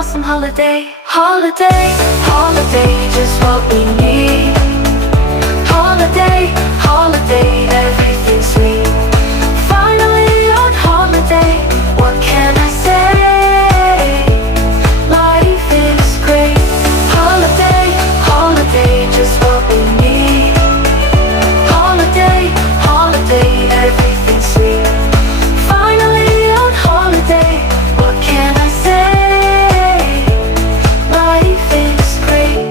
awesome holiday. Holiday, holiday, just what we need. Holiday, holiday, everything's sweet. Finally on holiday, what can I say? Life is great. Holiday, holiday, just what we need. Holiday, holiday, everything's sweet. Finally on holiday, what can I say? Life is great.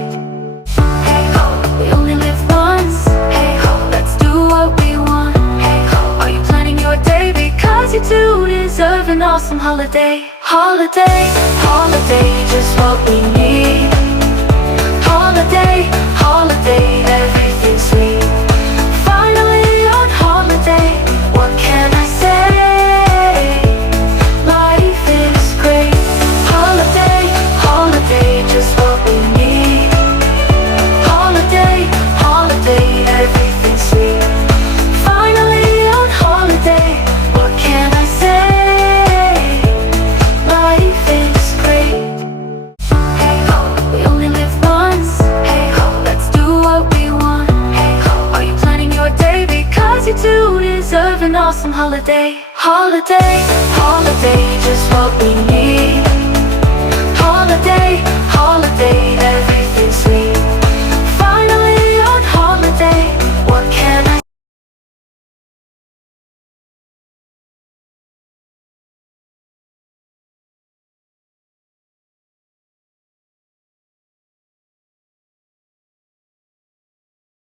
Hey ho, we only live once. Hey ho, let's do what we want. Hey ho, are you planning your day? Because you too deserve an awesome holiday. Holiday, holiday, just what we need. Holiday, holiday, everything's sweet. Finally on holiday, what can I say? Life is great. Holiday, holiday, just what we need. Holiday, holiday, everything's sweet. Finally on holiday, what can I say? Life is great. Hey ho, we only live once. Hey ho, let's do what we want. Hey ho, are you planning your day? Because you too deserve an awesome holiday. Holiday, holiday, just what we need. Holiday, holiday, every